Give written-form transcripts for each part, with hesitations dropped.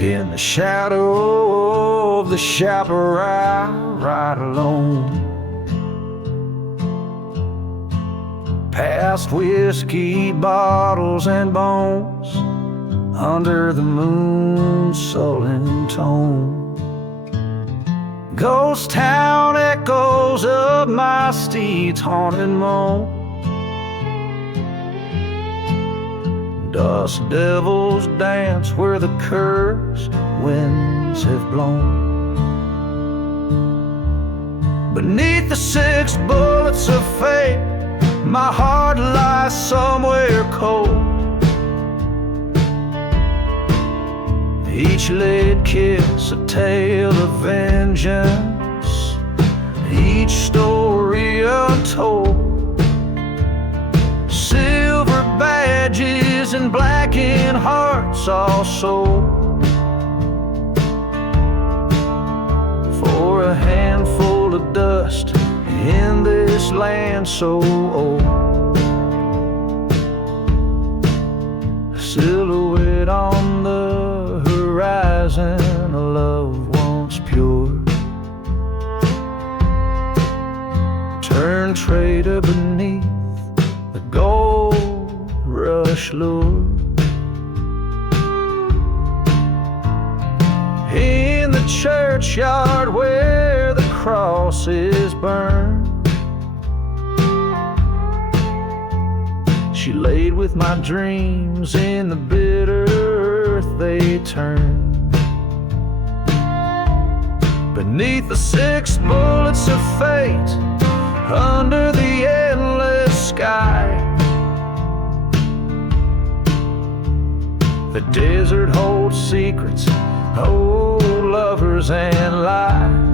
In the shadow of the chaparral, right alone. Past whiskey bottles and bones, under the moon's sullen tone. Ghost town echoes of my steed's haunted moan. Dust devils dance where the cursed winds have blown. Beneath the 6 bullets of fate, my heart lies somewhere cold. Each laid kiss a tale of vengeance, each story untold. Silver badges and blackened hearts all sold for a handful of dust in this land so old. A silhouette on the horizon, a love once pure, turned traitor beneath the gold rush lure. In the churchyard where the cross is burned, she laid with my dreams in the bitter earth they turned. Beneath the 6 bullets of fate, under the endless sky, the desert holds secrets, old lovers and lies.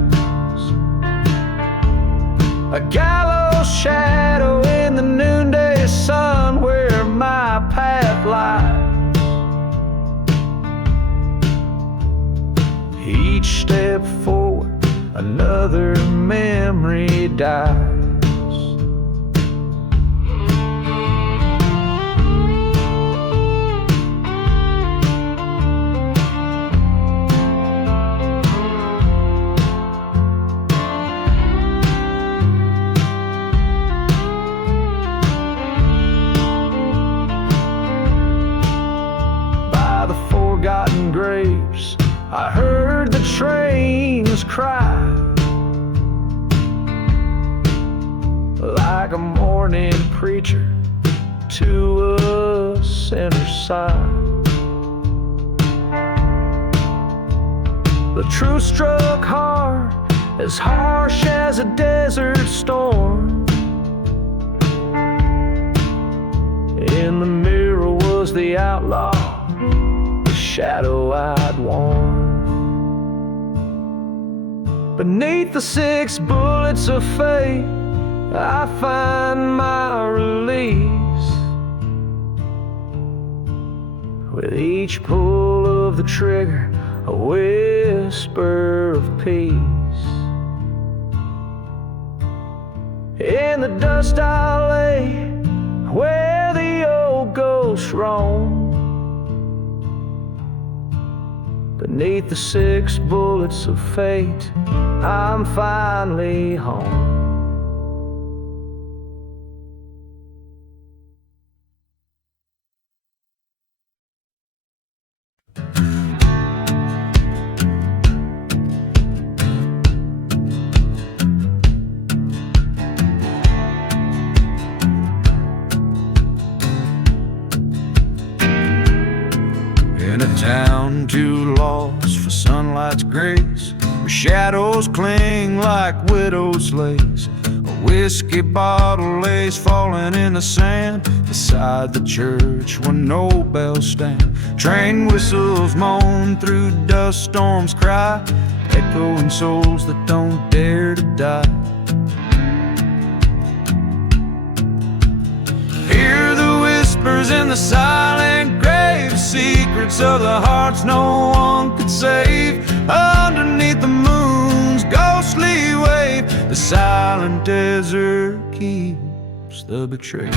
A gallows shadow in the noonday sun where my path lies. Each step forward, another memory dies. Forgotten graves, I heard the trains cry, like a mourning preacher to a sinner's side. The truth struck hard, as harsh as a desert storm. In the mirror was the outlaw, shadow I'd worn. Beneath the 6 bullets of fate, I find my release. With each pull of the trigger, a whisper of peace. In the dust I lay, where the old ghosts roam. Beneath the 6 bullets of fate, I'm finally home. In a town too lost for sunlight's grace, where shadows cling like widow's lace, a whiskey bottle lays falling in the sand beside the church where no bells stand. Train whistles moan through dust storms cry, echoing souls that don't dare to die. Hear the whispers in the silent grave, secrets of the hearts no one could save. Underneath the moon's ghostly wave, the silent desert keeps the betrayed.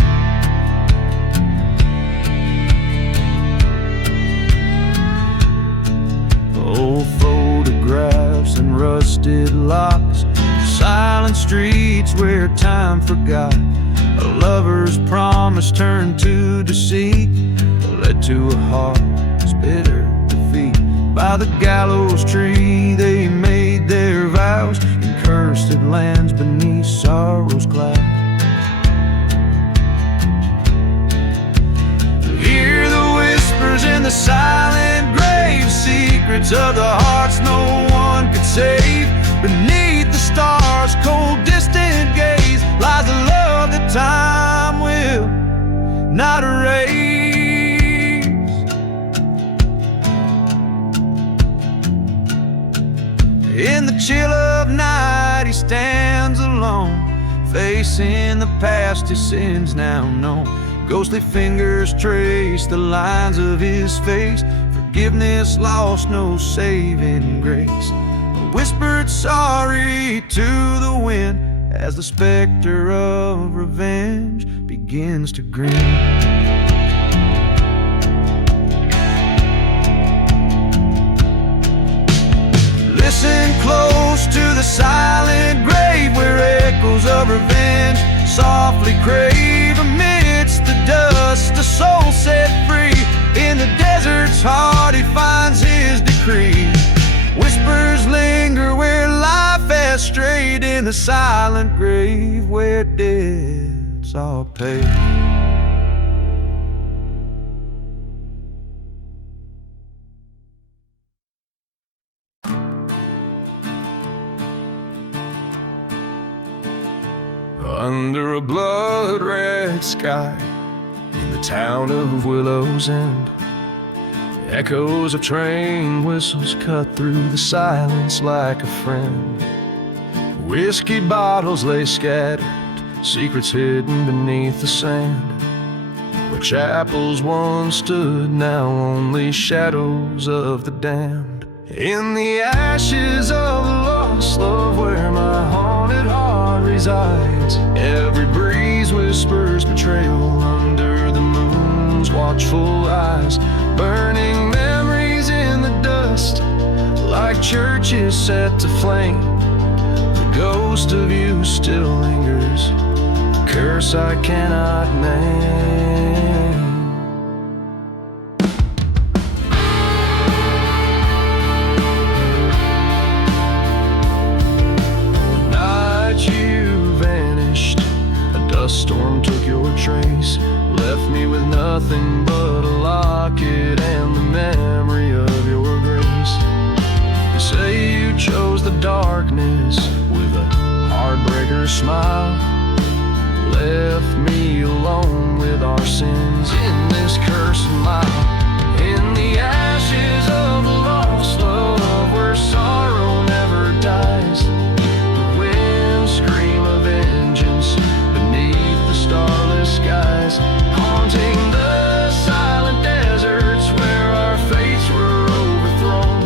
rusted locks, silent streets where time forgot. A lover's promise turned to deceit, led to a heart's bitter defeat. By the gallows tree they made their vows, in cursed lands beneath sorrow's cloud. Hear the whispers in the silent grave, secrets of the hearts no one could save. Beneath the stars' cold distant gaze lies a love that time will not erase. In the chill of night he stands alone, facing the past his sins now known. Ghostly fingers trace the lines of his face, forgiveness lost, no saving grace. A whispered sorry to the wind as the specter of revenge begins to grin. Listen close to the silent grave where echoes of revenge softly crave. Amidst the dust, a soul set free. In the desert's heart he finds his decree. Whispers linger where life has strayed, in the silent grave where debts are paid. Under a blood-red sky, in the town of Willow's End, echoes of train whistles cut through the silence like a friend. Whiskey bottles lay scattered, secrets hidden beneath the sand. Where chapels once stood, now only shadows of the damned. In the ashes of the lost love where my haunted heart resides, every breeze whispers betrayal under the moon's watchful eyes. Burning memories in the dust like churches set to flame. The ghost of you still lingers, a curse I cannot name. Storm took your trace, left me with nothing but a locket and the memory of your grace. You say you chose the darkness with a heartbreaker smile, left me alone with our sins in this cursed mile. In the ashes of the lost love where sorrow never dies, the winds scream of vengeance beneath the starless skies, haunting the silent deserts where our fates were overthrown.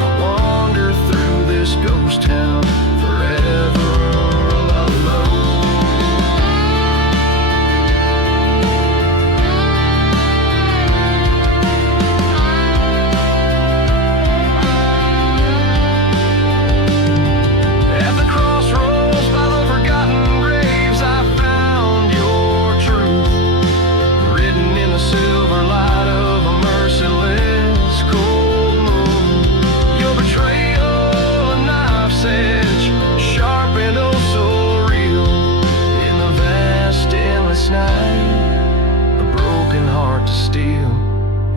I wander through this ghost town forever alone. At the crossroads by the forgotten graves, I found your truth, written in the silver light of a merciless cold moon. Your betrayal, a knife's edge, sharp and oh so real. In the vast endless night, a broken heart to steal.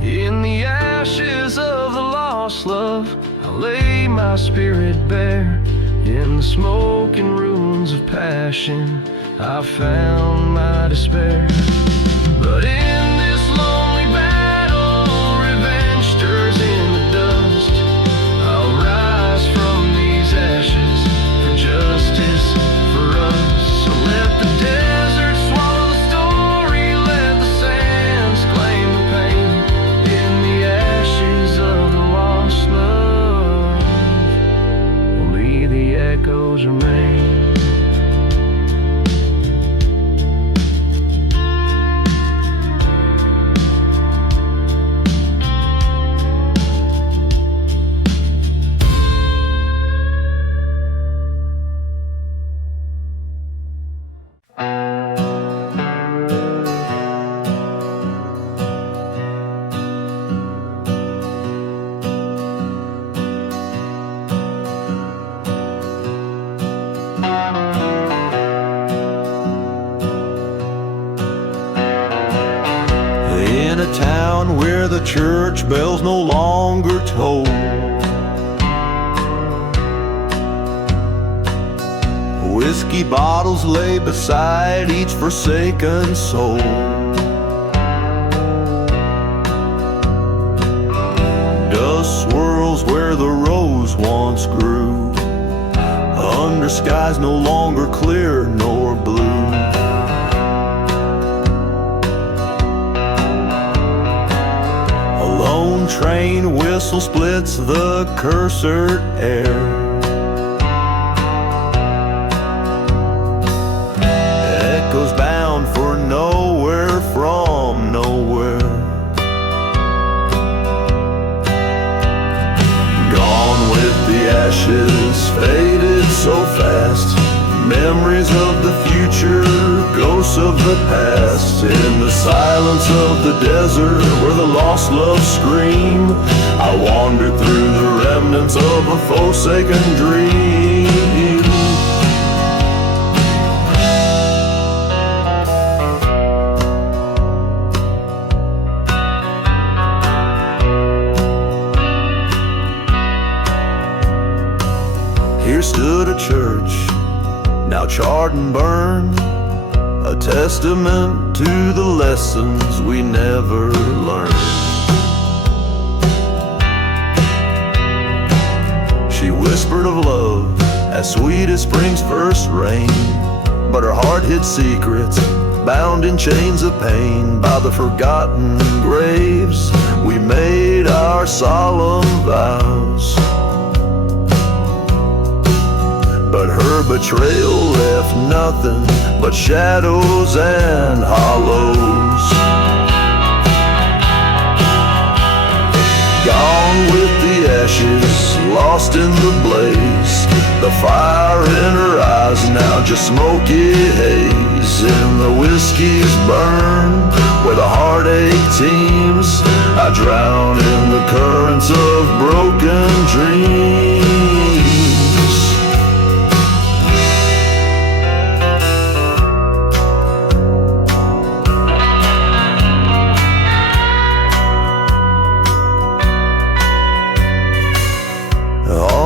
In the ashes of the lost love, I lay my spirit bare. In the smoke and ruins of passion, I found my despair. But in this lonely battle, revenge stirs in the dust. I'll rise from these ashes for justice for us. So let the desert swallow the story, let the sands claim the pain. In the ashes of the lost love, only the echoes remain. In a town where the church bells no longer toll, whiskey bottles lay beside each forsaken soul. Dust swirls where the rose once grew, under skies no longer clear nor blue. A lone train whistle splits the cursored air. Echoes bound for nowhere from nowhere. Gone with the ashes, faded so fast. Memories of the future, ghosts of the past. In the silence of the desert where the lost love scream, I wandered through the remnants of a forsaken dream. Here stood a church, now charred and burned, a testament to the lessons we never learned. She whispered of love as sweet as spring's first rain, but her heart hid secrets, bound in chains of pain. By the forgotten graves we made our solemn vows, but her betrayal left nothing but shadows and hollows. Gone with the ashes, lost in the blaze. The fire in her eyes now just smoky haze. In the whiskey's burn where the heartache teems, I drown in the currents of broken dreams.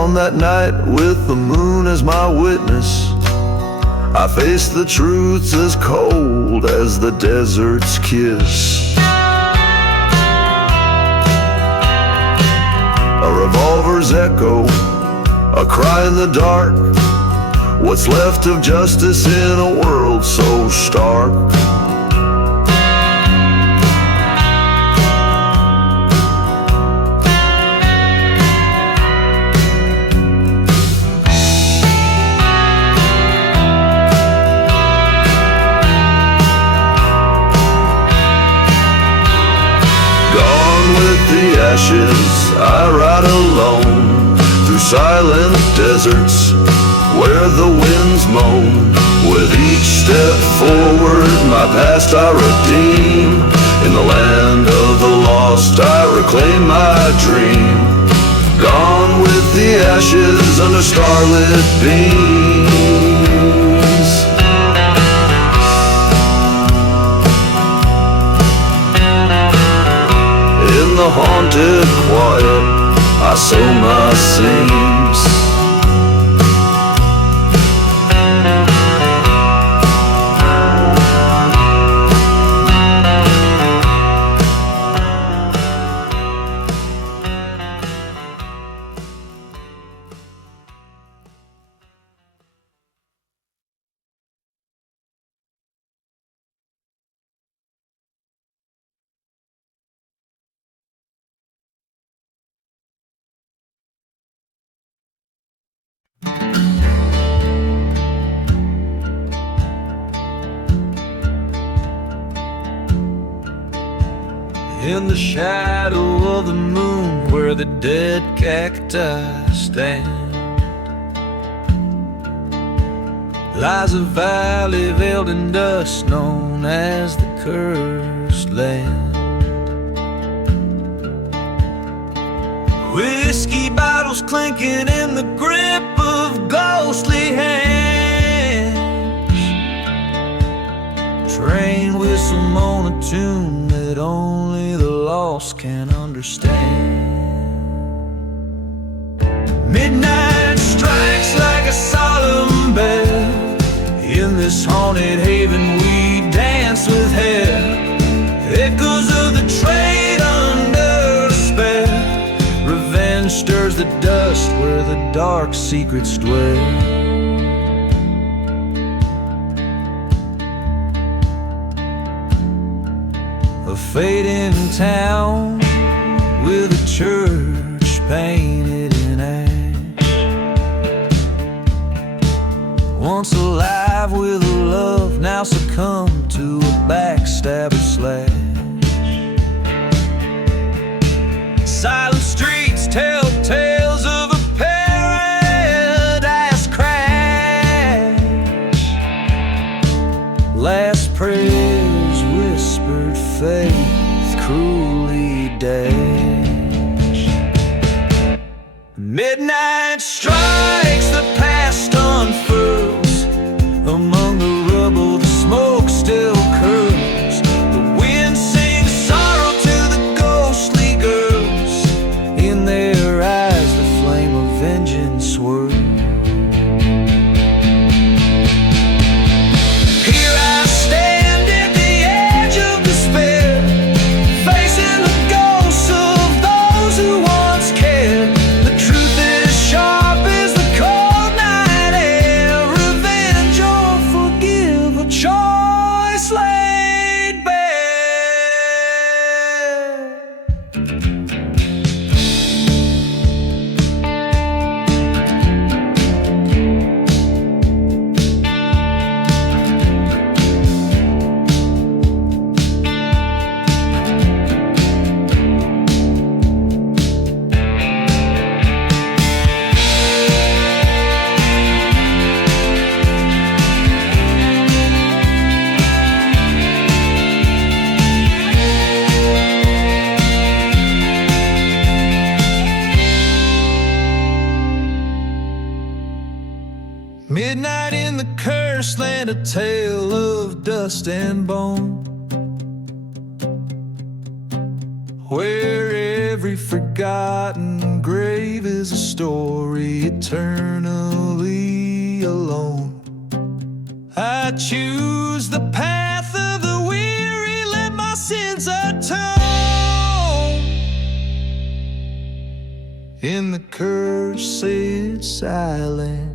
On that night with the moon as my witness, I faced the truths as cold as the desert's kiss. A revolver's echo, a cry in the dark, what's left of justice in a world so stark. Ashes, I ride alone through silent deserts where the winds moan. With each step forward, my past I redeem. In the land of the lost, I reclaim my dream. Gone with the ashes under starlit beams. In the haunted quiet, I sew my seams. In the shadow of the moon where the dead cacti stand, lies a valley veiled in dust known as the cursed land. Whiskey bottles clinking in the grip of ghostly hands. Train whistle moan a tune that only lost can understand. Midnight strikes like a solemn bell. In this haunted haven we dance with hell. Echoes of the trade under a spell. Revenge stirs the dust where the dark secrets dwell. A fading town with a church painted in ash. Once alive with a love, now succumbed to a backstabber slash. Silent streets tell tales of a paradise crash. Last prayers whispered, faith cruelly dashed. Midnight strikes, the past unfurls. Among the rubble the smoke still curls. The wind sings sorrow to the ghostly girls. In their eyes the flame of vengeance swirls. Here I stand at the edge of despair, facing the ghosts of those who once cared. The truth is sharp as the cold night air. Revenge or forgive, a choice laid bare. Midnight in the cursed land, a tale of dust and bone, where every forgotten grave is a story eternally alone. I choose the path of the weary, let my sins atone. In the cursed silence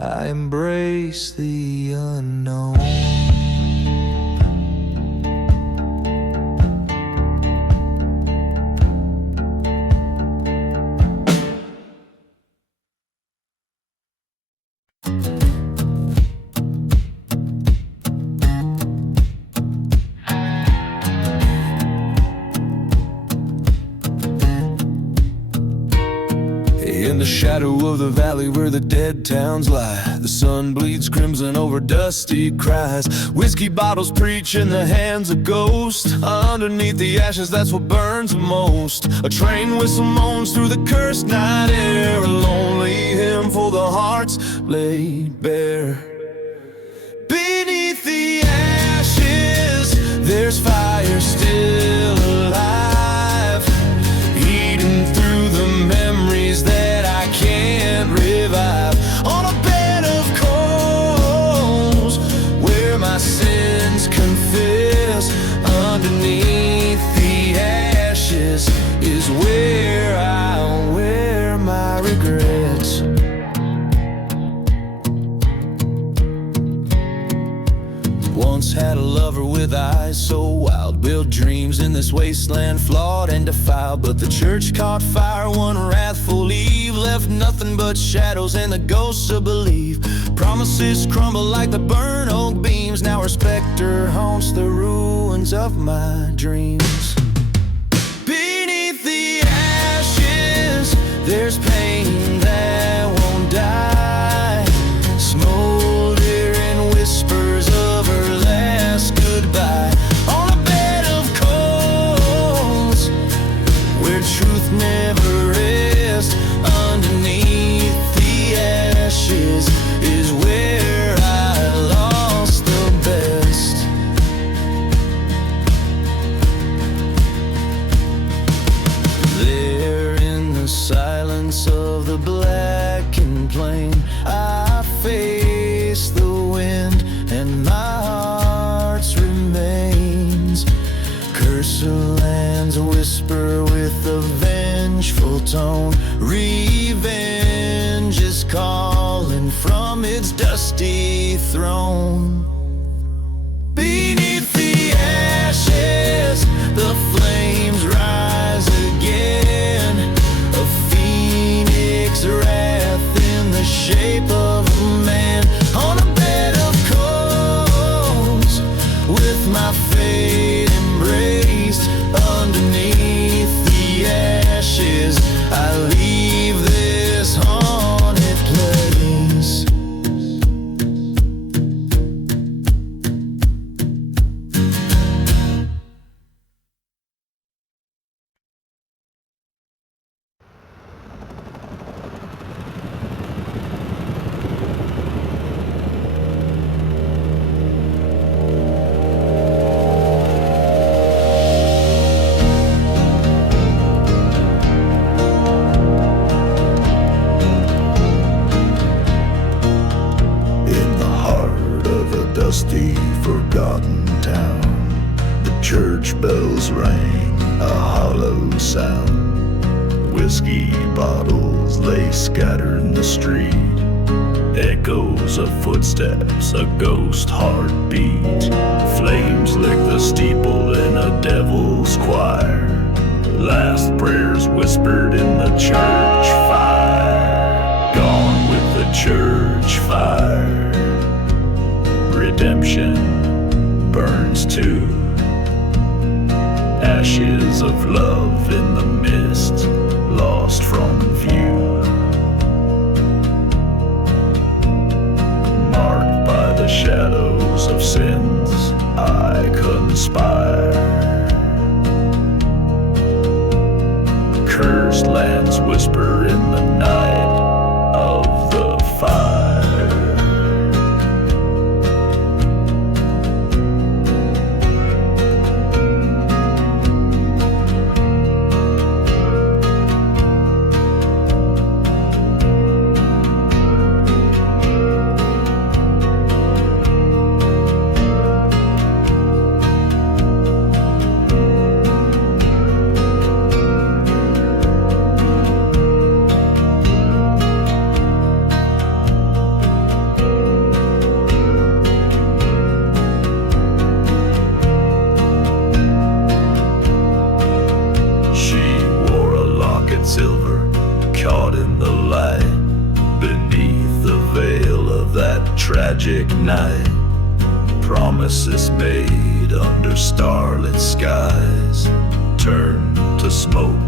I embrace the unknown. In the shadow of the valley where the dead towns lie, the sun bleeds crimson over dusty cries. Whiskey bottles preach in the hands of ghosts. Underneath the ashes, that's what burns the most. A train whistle moans through the cursed night air, a lonely hymn for the hearts laid bare. Beneath the ashes, there's fire still alive, eating through the memories that I can't revive. On a bed of coals where my sins confess, underneath the ashes is where I'll wear my regrets. Once had a lover with eyes so wild, built dreams in this wasteland flawed and defiled. But the church caught fire one wrathful eve, left nothing but shadows and the ghosts of belief. Promises crumble like the burnt oak beams, now her specter haunts the ruins of my dreams. Beneath the ashes, there's pain that won't die, smoldering whispers of her last goodbye. On a bed of coals where truth never rests, underneath the ashes is where I lost the best. Ghostlands whisper with a vengeful tone. Revenge is calling from its dusty throne. Beneath the ashes, the flames rise again. A phoenix wrath in the shape of a man. On a bed of coals, with my fate embraced. Underneath the ashes, I leave this haunted place. Dusty, forgotten town, the church bells rang a hollow sound. Whiskey bottles lay scattered in the street, echoes of footsteps, a ghost heartbeat. Flames lick the steeple in a devil's choir, last prayers whispered in the church fire. Gone with the church fire. Redemption burns too. Ashes of love in the mist, lost from view. Marked by the shadows of sins I conspire. Cursed lands whisper in the night of the fire. Silver, caught in the light, beneath the veil of that tragic night. Promises made under starlit skies turned to smoke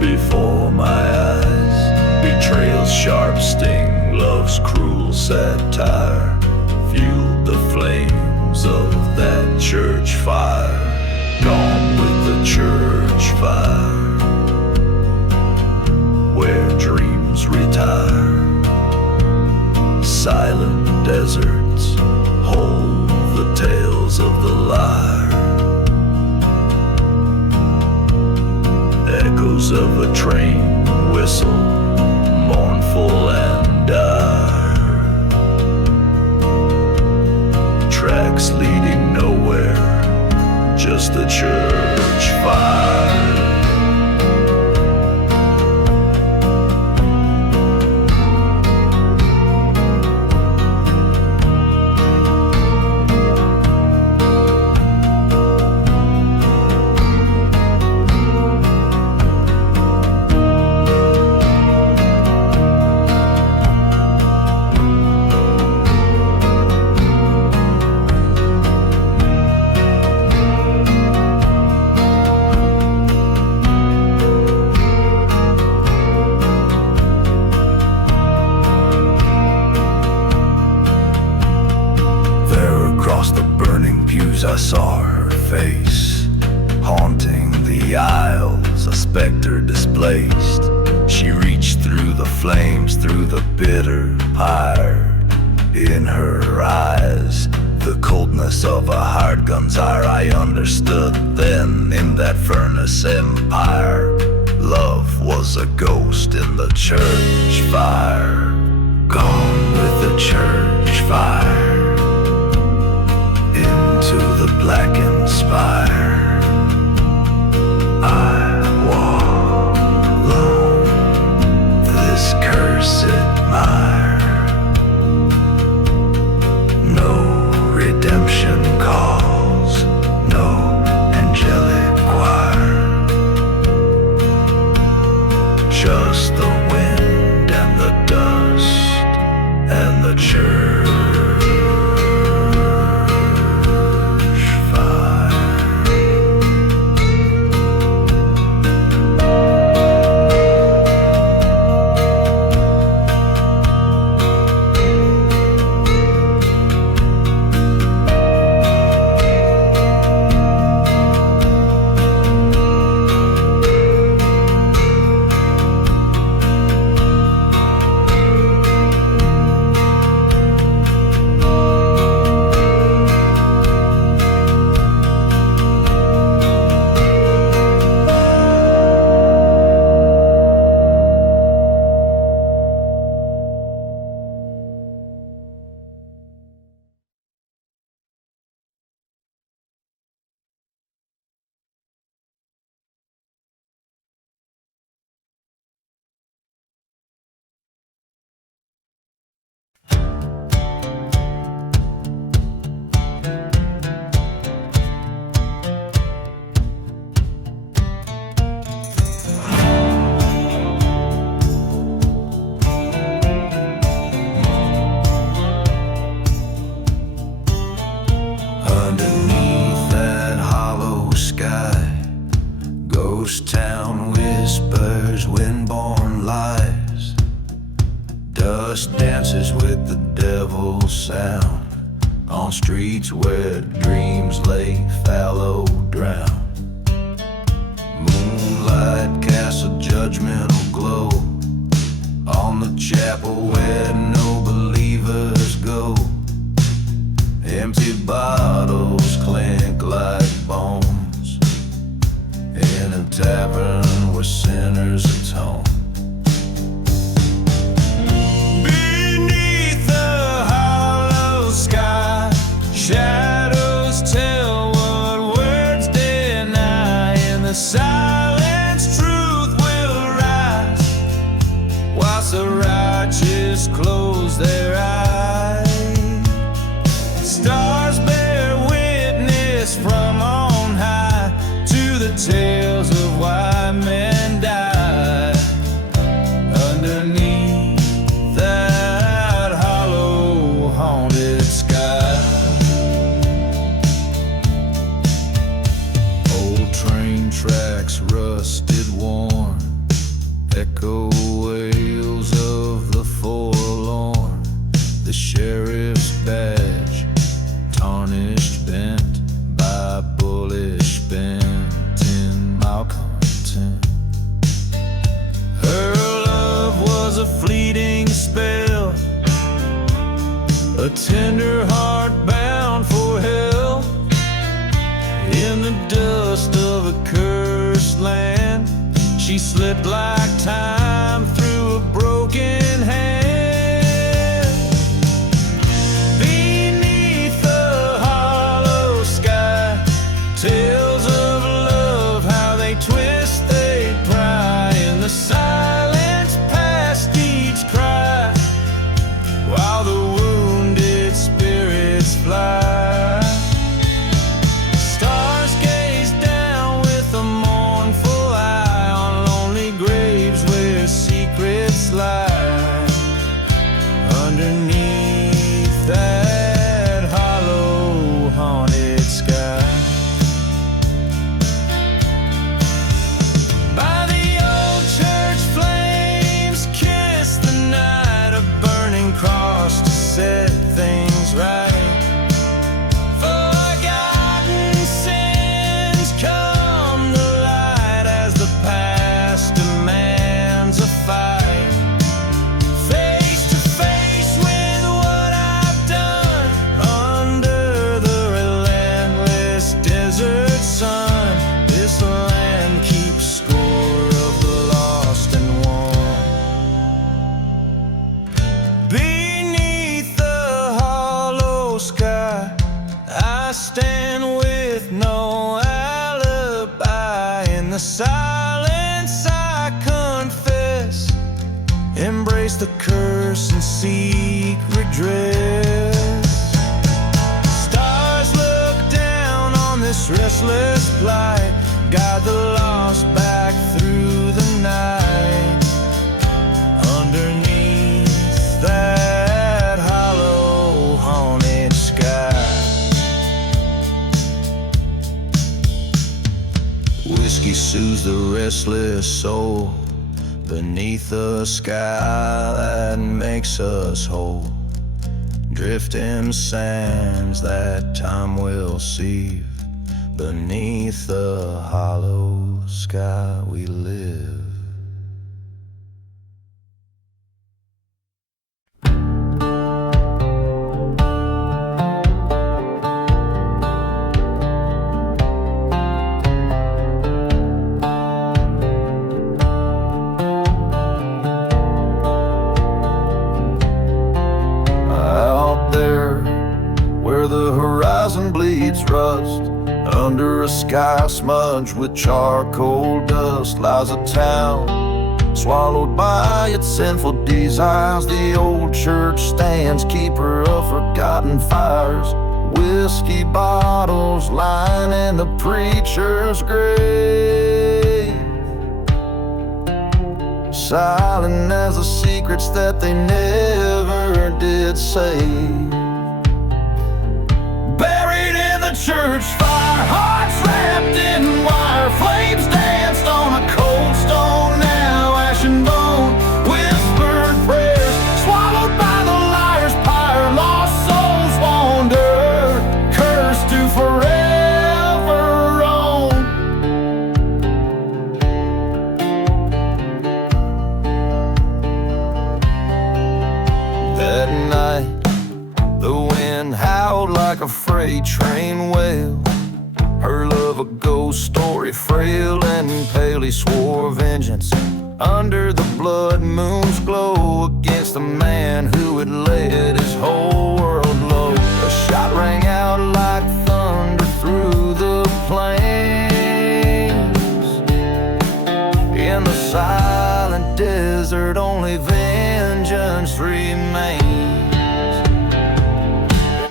before my eyes. Betrayal's sharp sting, love's cruel satire, fueled the flames of that church fire. Gone with the church fire, where dreams retire. Silent deserts hold the tales of the lyre. Echoes of a train whistle, mournful and dire. Tracks leading nowhere, just the church fire. I saw her face, haunting the aisles, a specter displaced. She reached through the flames, through the bitter pyre. In her eyes, the coldness of a hard gun's ire. I understood then, in that furnace empire, love was a ghost in the church fire. Gone with the church fire, into the blackened spire. Ghost town whispers, wind-born lies. Dust dances with the devil's sound on streets where dreams lay fallow drown. Moonlight casts a judgmental glow on the chapel where no believers go. Empty bottles clink like bones in a tavern where sinners atone. Beneath the hollow sky, shadows tell what words deny. In the silence, truth will rise, whilst the righteous close their eyes. Stars bear witness from on high to the tales of why men die underneath that hollow, haunted sky. Old train tracks rusted, worn, echo wails of the forlorn. The sheriff's badge tarnished, bent by bullish bent in malcontent. Her love was a fleeting spell, a tender heart bound for hell. In the dust of a cursed land, she slipped like time through a broken hand. Tales of love, how they twist, they pry in the silence past each cry, while the wounded spirits fly. Stars gaze down with a mournful eye on lonely graves where secrets lie underneath that hollow, haunted sky. Cross to set things right. Forgotten sins come to light as the past demands a fight. Face to face with what I've done under the relentless desert sun. This land keeps score of the lost and won. Beneath the hollow sky, I stand with no alibi. In the silence I confess, embrace the curse and seek redress. Stars look down on this restless plight, guide the lost back through the night underneath that hollow, haunted sky. Whiskey soothes the restless soul beneath the sky that makes us whole. Drifting sands that time will sieve, beneath the hollow sky we live. Bleeds rust under a sky smudged with charcoal dust. Lies a town swallowed by its sinful desires. The old church stands keeper of forgotten fires. Whiskey bottles lying in the preacher's grave, silent as the secrets that they never did say. Buried in the church fire, hearts wrapped in wire, flames danced on and pale he swore vengeance. Under the blood moon's glow, against the man who had led his whole world low. A shot rang out like thunder through the plains. In the silent desert only vengeance remains.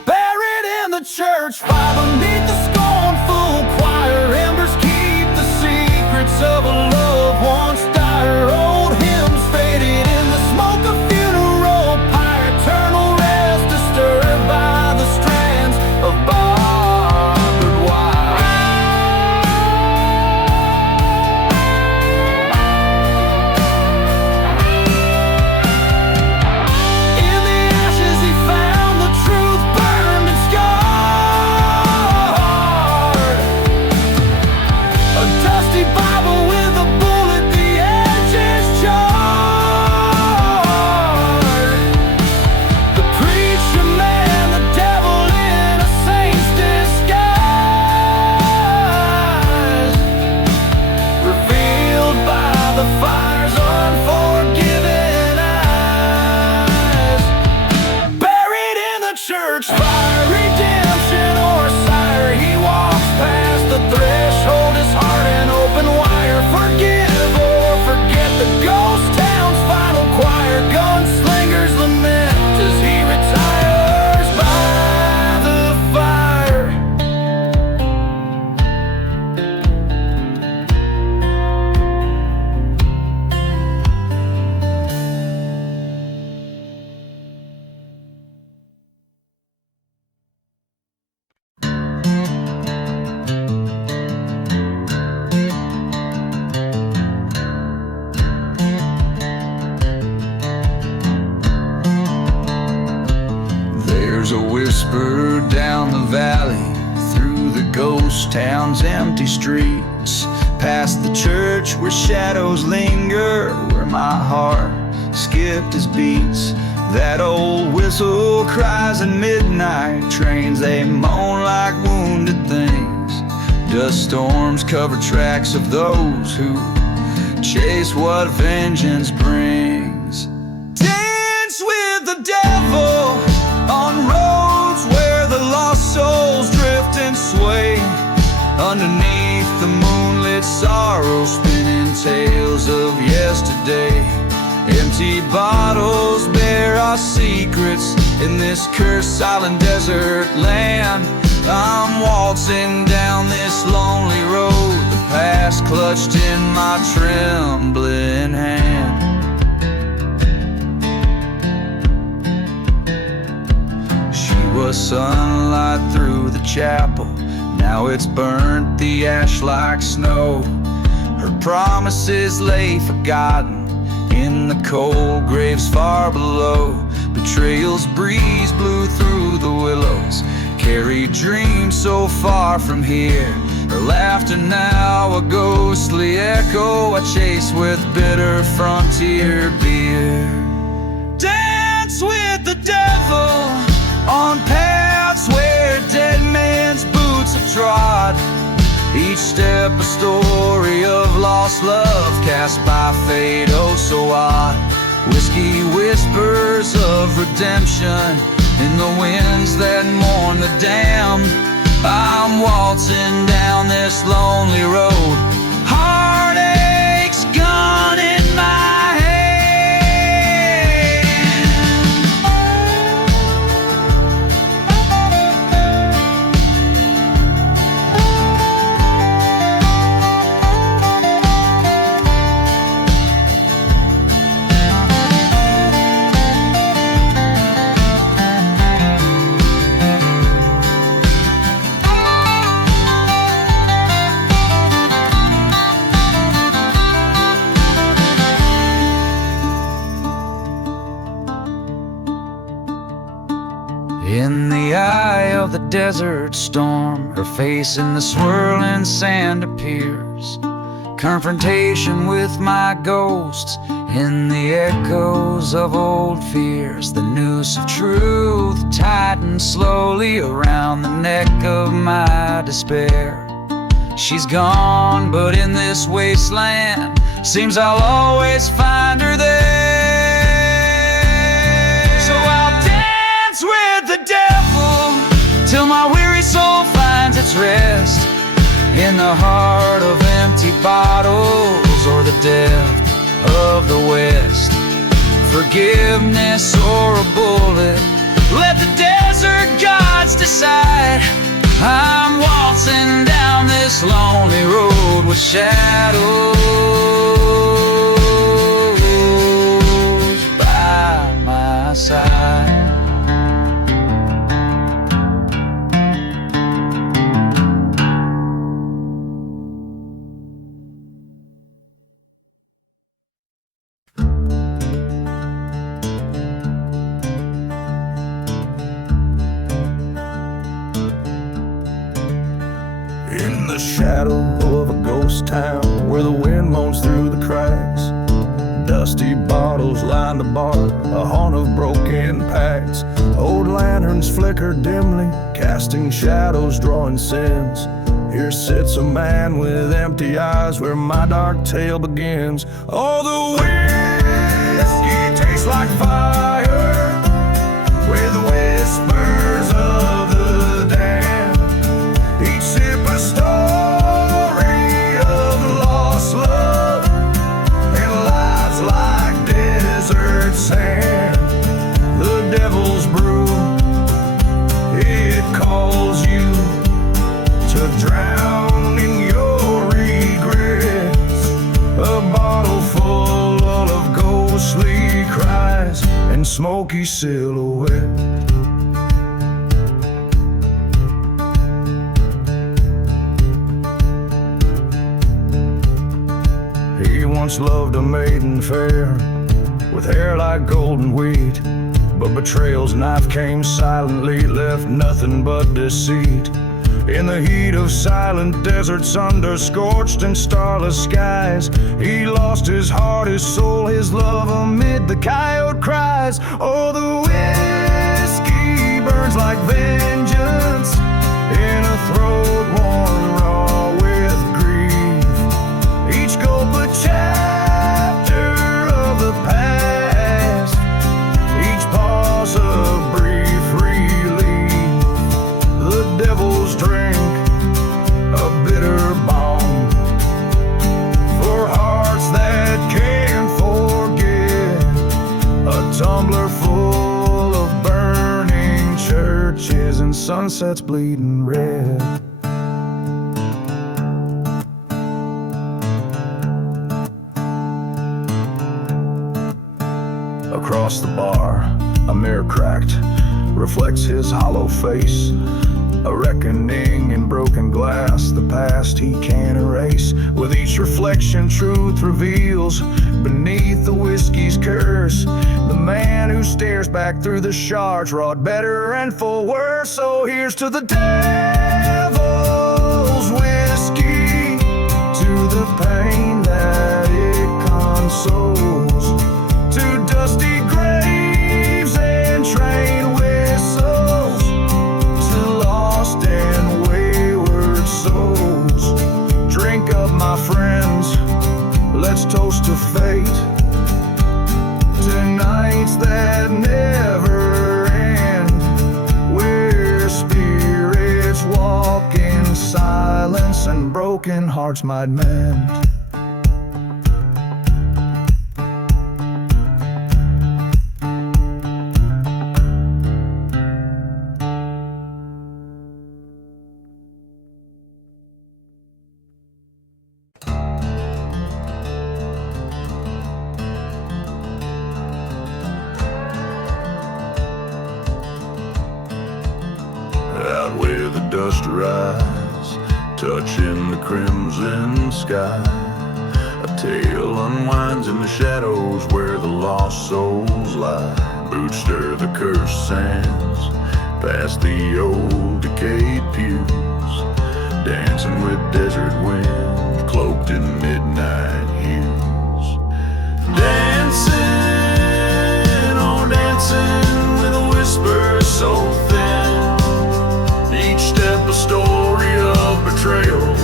Buried in the church fire beneath the scornful choir, embers keep the secrets of a loved one's dire. Old hymns faded in the smoke of funeral pyre. Eternal rest disturbed by the strands of barbed wire. In the ashes he found the truth burned and scarred. A dusty Bible with a bullet, the edges charred. The preacher man, the devil in a saint's disguise, revealed by the fire's unforgiving eyes. Buried in the church fire, redemption or sire, he walks past the threshold, his heart an open wire. Forgive or forget the ghost town's final choir. Gunslingers lament as he retires by the fire. There's a whisper down the valley, through the ghost town's empty streets, past the church where shadows linger, where my heart skipped his beats. That old whistle cries in midnight trains, they moan like wounded things. Dust storms cover tracks of those who chase what vengeance brings. Dance with the devil on roads where the lost souls drift and sway. Underneath the moonlit sorrow, spinning tales of yesterday. Empty bottles bear our secrets in this cursed silent desert land. I'm waltzing down this lonely road, the past clutched in my trembling hand. She was sunlight through the chapel, now it's burnt the ash like snow. Her promises lay forgotten in the cold graves far below. Betrayal's breeze blew through the willows, carried dreams so far from here. Her laughter now a ghostly echo I chase with bitter frontier beer. Dance with the devil on paths where dead man's boots have trod. Each step a story of lost love cast by fate oh so odd. Whiskey whispers of redemption in the winds that mourn the damned. I'm waltzing down this lonely road, heartache's gun in my hand. In the eye of the desert storm, her face in the swirling sand appears. Confrontation with my ghosts in the echoes of old fears. The noose of truth tightens slowly around the neck of my despair. She's gone, but in this wasteland, seems I'll always find her there. So I'll dance with the devil till my weary soul finds its rest in the heart of empty bottles or the depth of the West. Forgiveness or a bullet, let the desert gods decide. I'm waltzing down this lonely road with shadows by my side. In the shadow of a ghost town where the wind moans through the cracks, dusty bottles line the bar, a haunt of broken packs. Old lanterns flicker dimly, casting shadows, drawing sins. Here sits a man with empty eyes where my dark tale begins. Oh, the whiskey tastes like fire with whispers of the damned. Each sip a story of lost love and lives like desert sand. The devil's brew, it calls you to drown in your regrets. A bottle full of ghostly cries and smoky silhouette. He once loved a maiden fair with hair like golden wheat, but betrayal's knife came silently, left nothing but deceit. In the heat of silent deserts under scorched and starless skies, he lost his heart, his soul, his love amid the coyote cries. Oh, the whiskey burns like vengeance in a throat worn raw with grief. Each gulp a chapter of the past, each pause a brief relief. The devil's drink, a bitter balm for hearts that can't forget. A tumbler full of burning churches and sunsets bleeding red. Across the bar, a mirror cracked reflects his hollow face. A reckoning in broken glass, the past he can't erase. With each reflection, truth reveals beneath the whiskey's curse. The man who stares back through the shards wrought better and for worse. So here's to the devil's whiskey, to the pain that it consoles, to dusty graves and train whistles, to lost and wayward souls. Drink up, my friends, let's toast to fate, to nights that never end, where spirits walk in silence and broken hearts might mend. Out where the dust rise, touching the crimson sky, a tale unwinds in the shadows where the lost souls lie. Boots stir the cursed sands, past the old decayed pews, dancing with desert wind, cloaked in midnight hues. Dancing, oh dancing with a whisper so thin, each step a story of betrayal,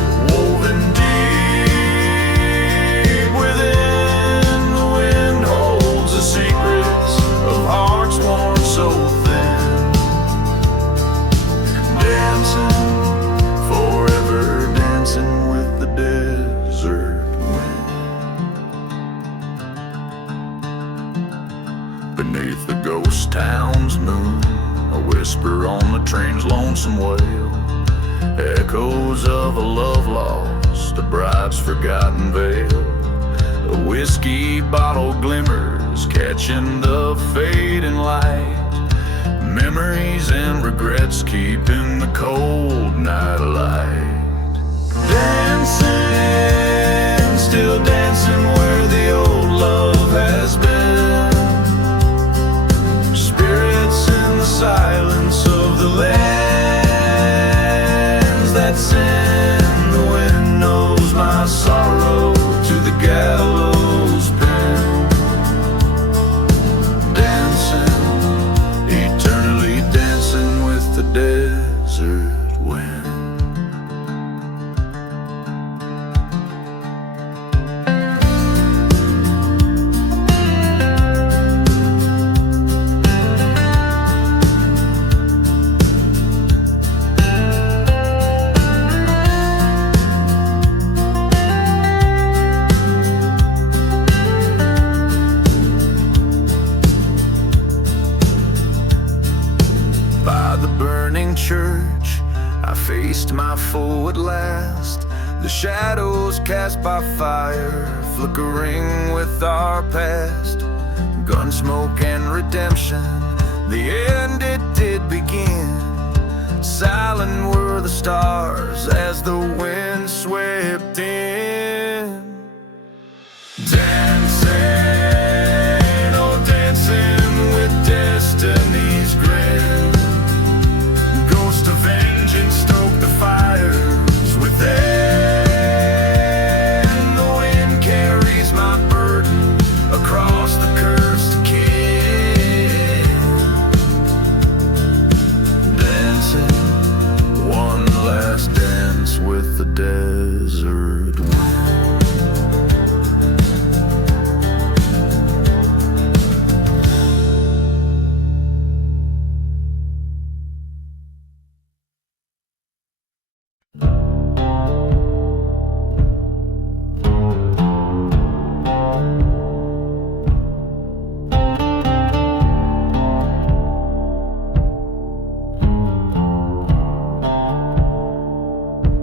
town's moon, a whisper on the train's lonesome wail, echoes of a love lost, a bride's forgotten veil. A whiskey bottle glimmers, catching the fading light, memories and regrets keeping the cold night alight. Dancing, still dancing where the old love has been. Spirits in the silence of the lands that sin. The wind knows my sorrow to the gallows pen. Dancing, eternally dancing with the desert wind. Church, I faced my foe at last. The shadows cast by fire, flickering with our past. Gunsmoke and redemption, the end it did begin. Silent were the stars as the wind swept in. Dancing, oh dancing with destiny's grin. Ghost of vengeance stoke the fires within. The wind carries my burden across the cursed kin. Dancing, one last dance with the desert wind.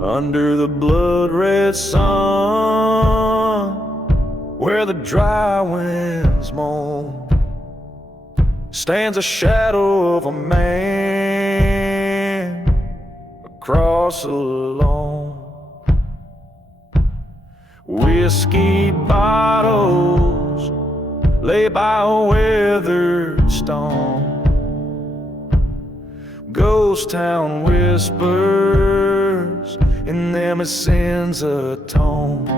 Under the blood-red sun, where the dry winds moan, stands a shadow of a man across a lawn. Whiskey bottles lay by a weathered stone. Ghost town whispers, in them his sins atone.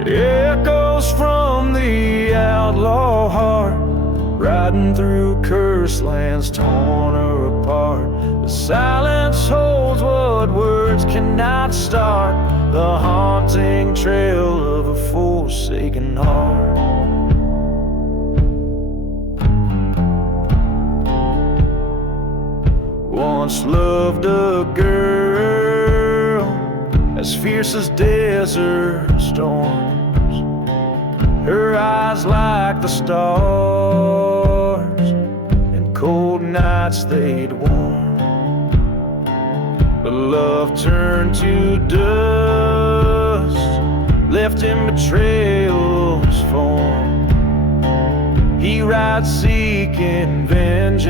It echoes from the outlaw heart, riding through cursed lands torn her apart. The silence holds what words cannot start, the haunting trail of a forsaken heart. Once loved a girl as fierce as desert storms, her eyes like the stars, and cold nights they'd warm. But love turned to dust, left in betrayal's form. He rides seeking vengeance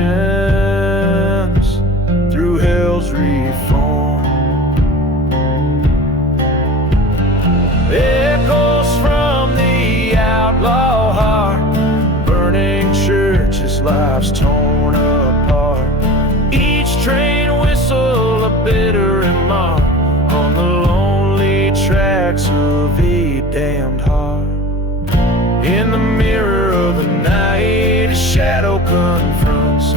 through hell's reform. Echoes from the outlaw heart, burning churches, lives torn apart. Each train whistle a bitter remark on the lonely tracks of a damned heart. In the mirror of the night, a shadow confronts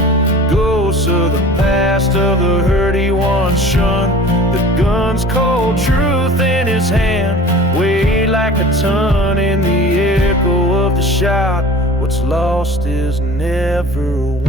ghosts of the past, of the hurt he once shunned. The gun's cold truth in his hand weighed like a ton in the echo of the shot. What's lost is never won.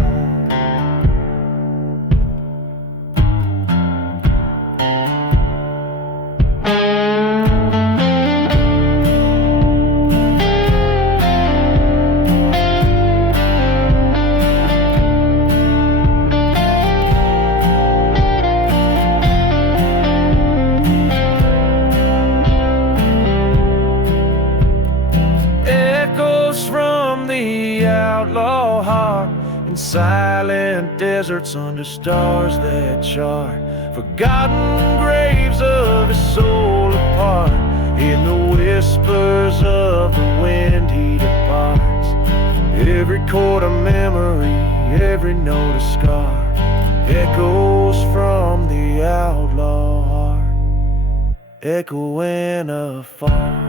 silent deserts under stars that chart forgotten graves of his soul apart. In the whispers of the wind he departs. Every chord a memory, every note a scar, echoes from the outlaw heart, echoing afar.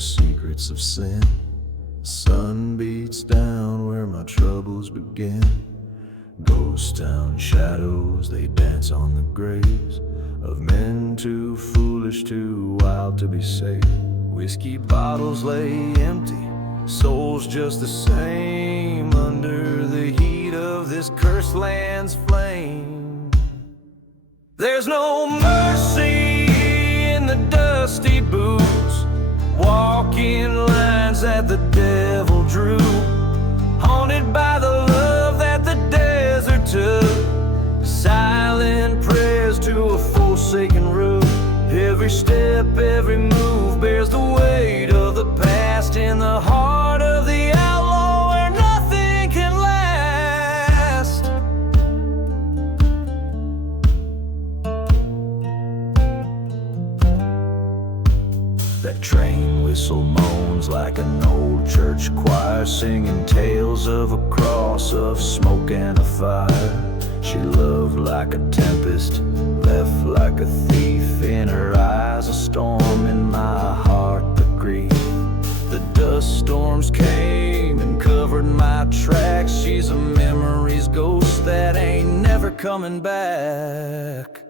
Secrets of sin. The sun beats down where my troubles begin. Ghost town shadows, they dance on the graves of men too foolish, too wild to be safe. Whiskey bottles lay empty, souls just the same, under the heat of this cursed land's flame. There's no mercy in the dusty boots, walking lines that the devil drew, haunted by the love that the desert took. Silent prayers to a forsaken roof. Every step, every move bears the weight of the past in the heart of the outlaw where nothing can last. That train whistle moans like an old church choir, singing tales of a cross of smoke and a fire. She loved like a tempest, left like a thief. In her eyes a storm, in my heart the grief. The dust storms came and covered my tracks. She's a memory's ghost that ain't never coming back.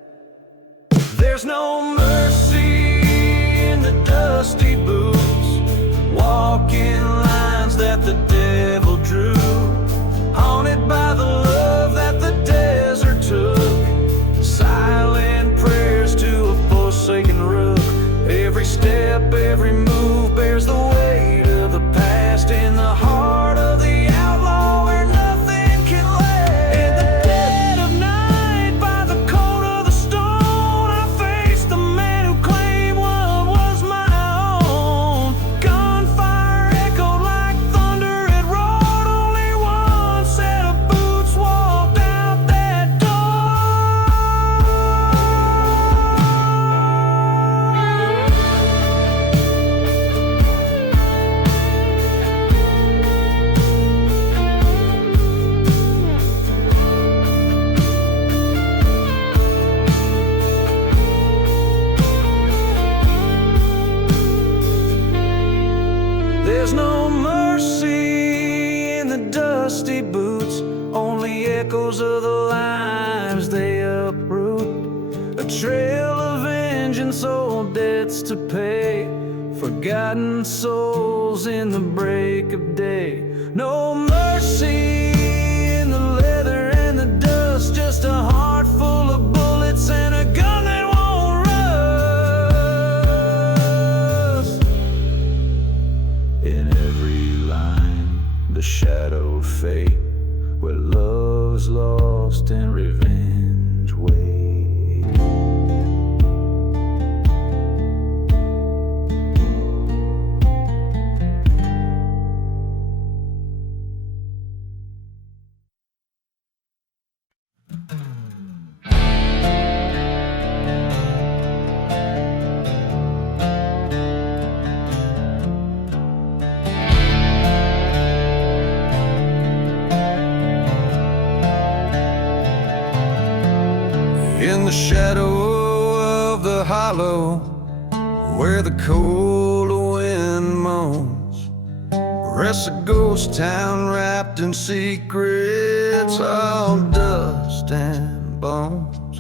There's no mercy in the dusty boots, walking lines that the devil drew, haunted by the love that the desert took. Silent prayers to a forsaken rook. Every step, every move bears the weight of the past in the heart of the outlaw where nothing can last. In the dead of night, by the cold of the stone, I faced the man who claimed what was my own. Gunfire echoed like thunder, it roared. Only one set of boots walked out that door. There's no mercy in the dusty boots, only echoes of the lives they uproot. A trail of vengeance, old debts to pay, forgotten souls in the break of day. No mercy in the leather and the dust, just a heart full of bullets and a gun that won't rust. In every line, the shadow of fate, where love's lost and revenge waits. In the shadow of the hollow, where the cold wind moans, rests a ghost town wrapped in secrets, all dust and bones.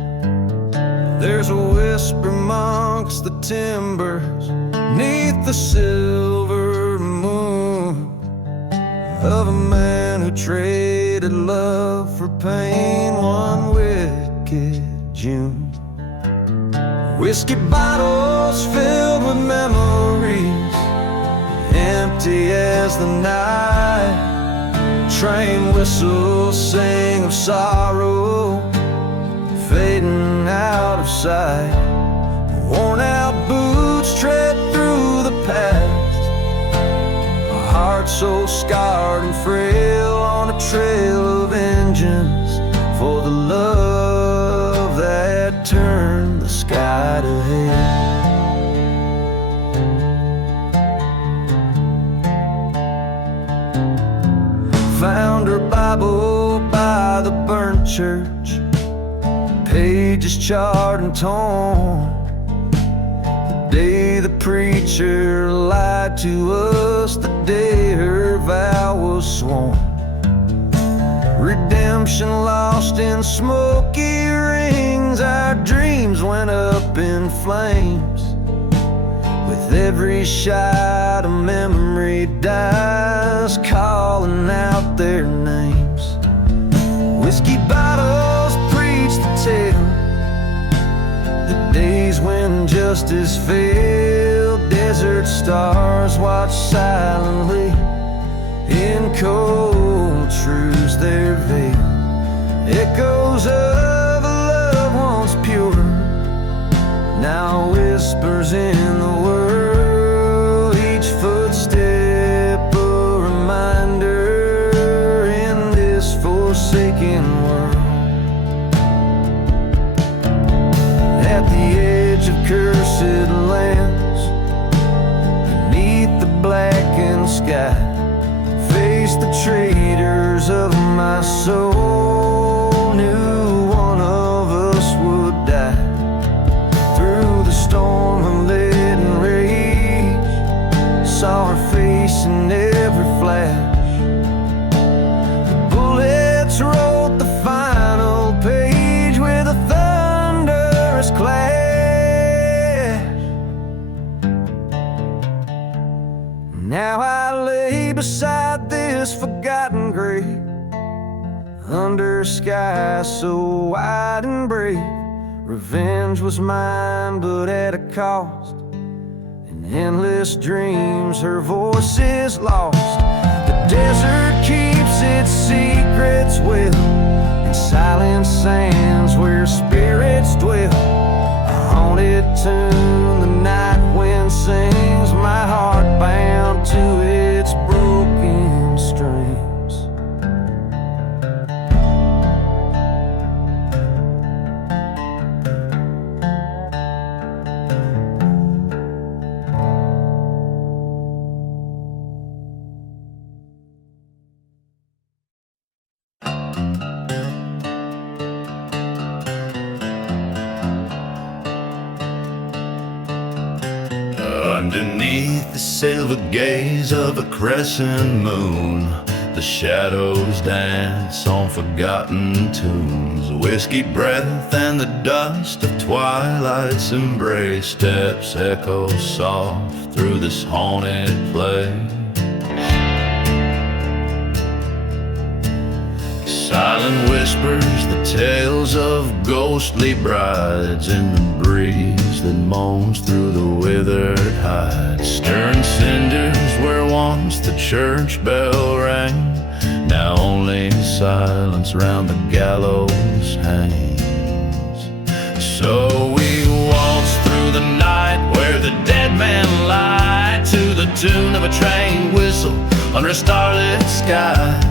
There's a whisper amongst the timbers, 'neath the silver of a man who traded love for pain one wicked June. Whiskey bottles filled with memories, empty as the night. Train whistles sing of sorrow, fading out of sight. Worn out boots tread through the past, a heart so scarred and frail on a trail of vengeance for the love that turned the sky to hell. Found her Bible by the burnt church, pages charred and torn. The day the preacher lied to us, the day her vow was sworn. Redemption lost in smoky rings, our dreams went up in flames. With every shot a memory dies, calling out their names. Whiskey bottles preach the tale, the days when justice failed. Desert stars watch silently in cold truths their veil. Echoes of a love once pure now whispers in the world. Each footstep a reminder in this forsaken world. At the edge of cursed lands, beneath the blackened sky, face the traitors of my soul. Knew one of us would die. Through the storm of lead and rage, saw her face in every flash. The bullets wrote the final page with a thunderous clash. Now I lay beside this forgotten grave, under sky so wide and brave. Revenge was mine, but at a cost. In endless dreams, her voice is lost. The desert keeps its secrets well, in silent sands where spirits dwell. A haunted tune the night wind sings, my heart bound to its broken strings. Underneath the silver gaze of a crescent moon, the shadows dance on forgotten tunes. Whiskey breath and the dust of twilight's embrace. Steps echo soft through this haunted place. Silent whispers, the tales of ghostly brides in the breeze that moans through the withered hides. Stern cinders where once the church bell rang, now only silence round the gallows hangs. So we waltz through the night where the dead men lie, to the tune of a train whistle under a starlit sky.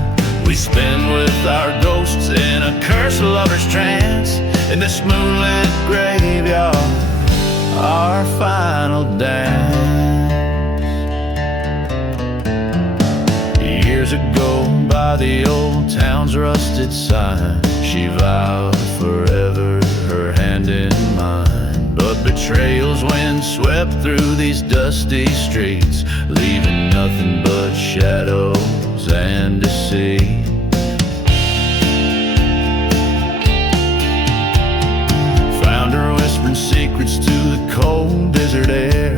We spin with our ghosts in a cursed lover's trance, in this moonlit graveyard, our final dance. Years ago, by the old town's rusted sign, she vowed forever her hand in mine. But betrayal's wind swept through these dusty streets, leaving nothing but shadows and deceit. Found her whispering secrets to the cold desert air.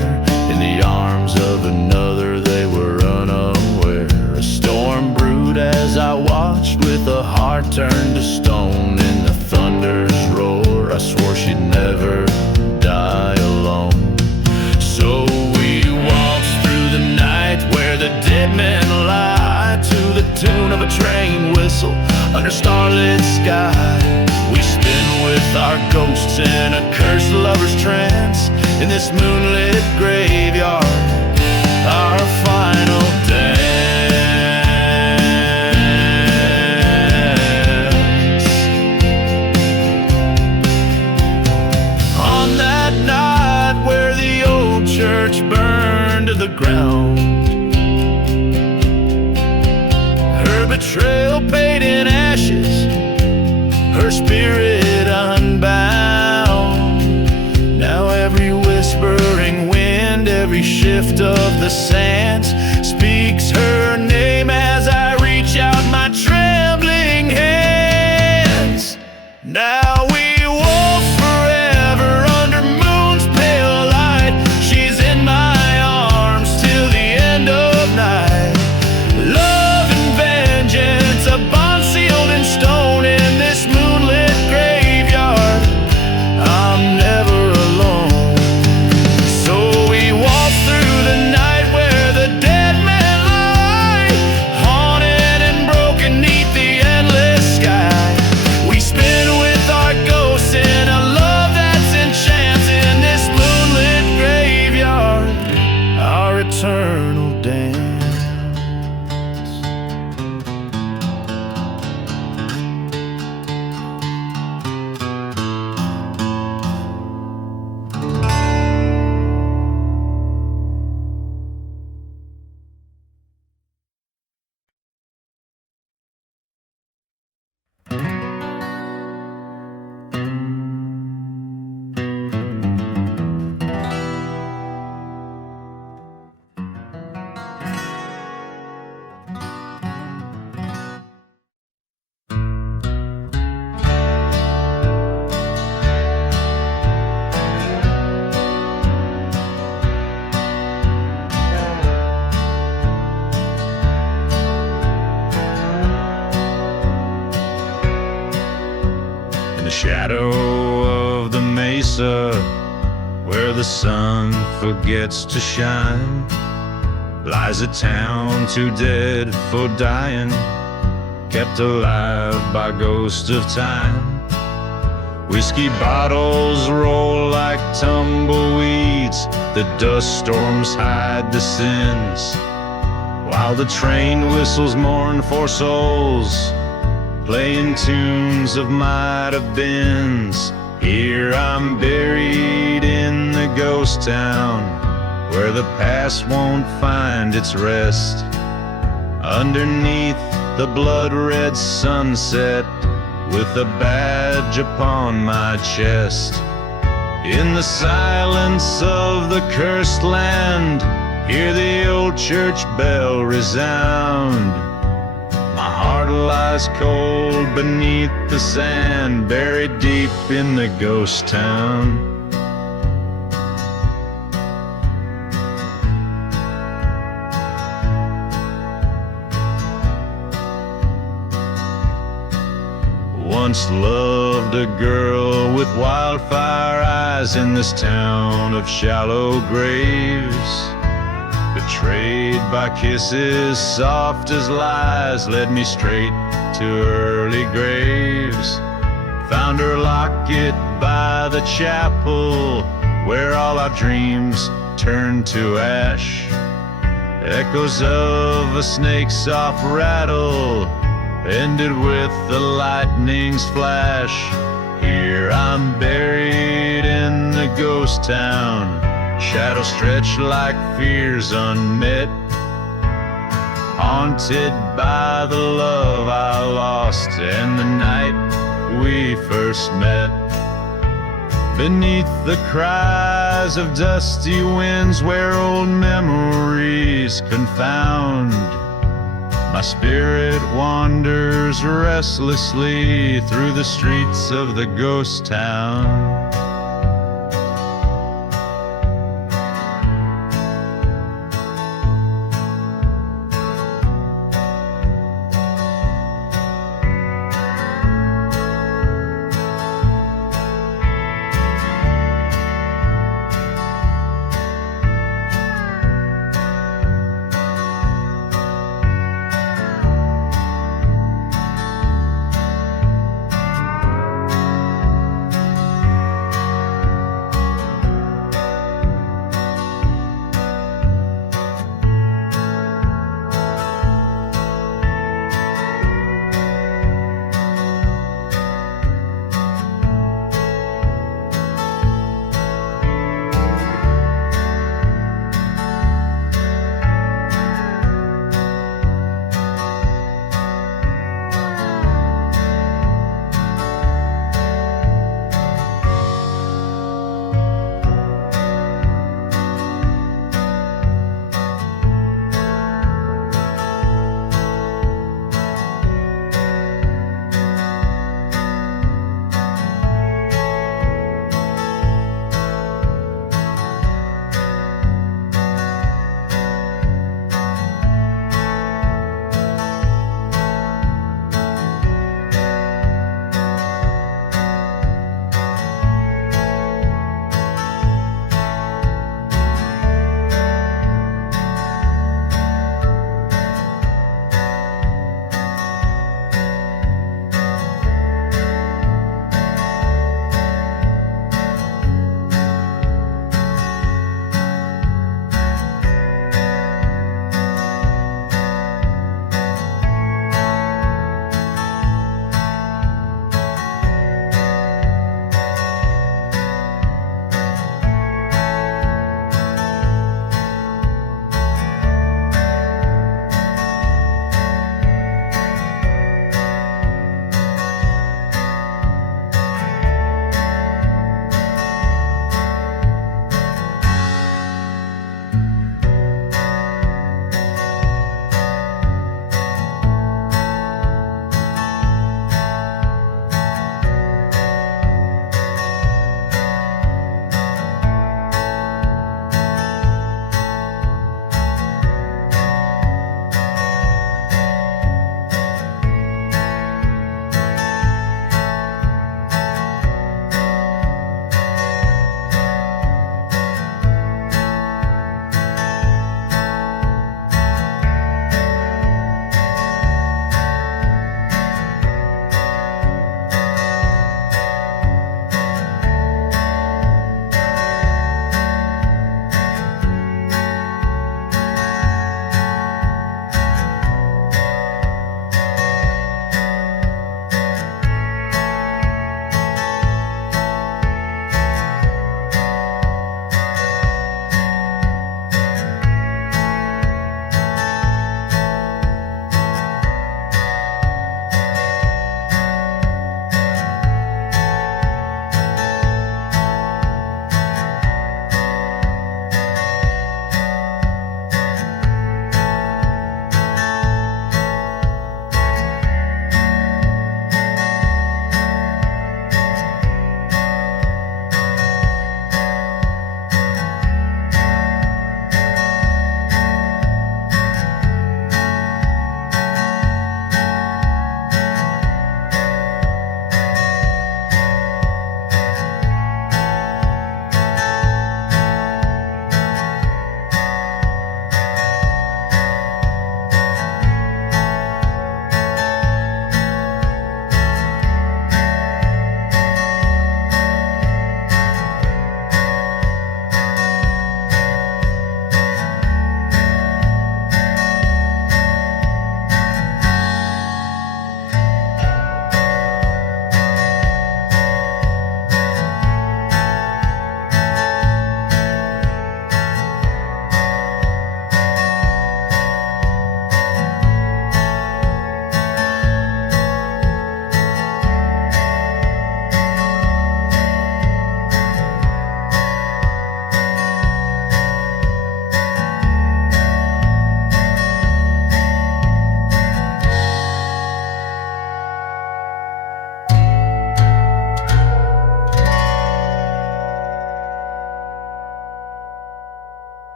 In the arms of another they were unaware. A storm brewed swore she'd never die alone. So we waltzed through the night where the dead men lie, to the tune of a train whistle under starlit sky. We spin with our ghosts in a cursed lover's trance in this moonlit graveyard, our final dance. On that night where the old church burned to the ground, her betrayal paid in ashes, her spirit unbound. Now every whispering wind, every shift of the sands speaks her name as I reach out my trembling hands. Now we walk forever under moon's pale light. She's in my arms till the end of night. Love and vengeance, a bond sealed in stone in this moonlit graveyard. I'm never alone. So we walk through the night where the dead men lie, haunted and broken neath the endless sky. We spin with our ghosts in a love that's enchanting this moonlit graveyard, our eternal dance. In the shadow of the mesa, where the sun forgets to shine, lies a town too dead for dying, kept alive by ghosts of time. Whiskey bottles roll like tumbleweeds, the dust storms hide the sins, while the train whistles mourn for souls, playing tunes of might have beens. Here I'm buried in the ghost town, where the past won't find its rest. Underneath the blood-red sunset, with a badge upon my chest. In the silence of the cursed land, hear the old church bell resound. My heart lies cold beneath the sand, buried deep in the ghost town. Once loved a girl with wildfire eyes in this town of shallow graves. Betrayed by kisses soft as lies, led me straight to early graves. Found her locket by the chapel, where all our dreams turned to ash. Echoes of a snake's soft rattle ended with the lightning's flash. Here I'm buried in the ghost town, shadows stretch like fears unmet, haunted by the love I lost and the night we first met. Beneath the cries of dusty winds where old memories confound, my spirit wanders restlessly through the streets of the ghost town.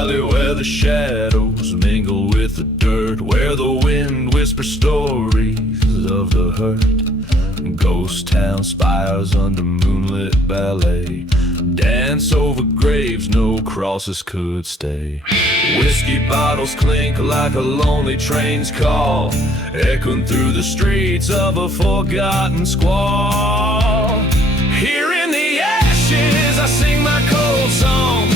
valley where the shadows mingle with the dirt, where the wind whispers stories of the hurt. Ghost town spires under moonlit ballet, dance over graves no crosses could stay. Whiskey bottles clink like a lonely train's call, echoing through the streets of a forgotten squall. Here in the ashes I sing my cold song,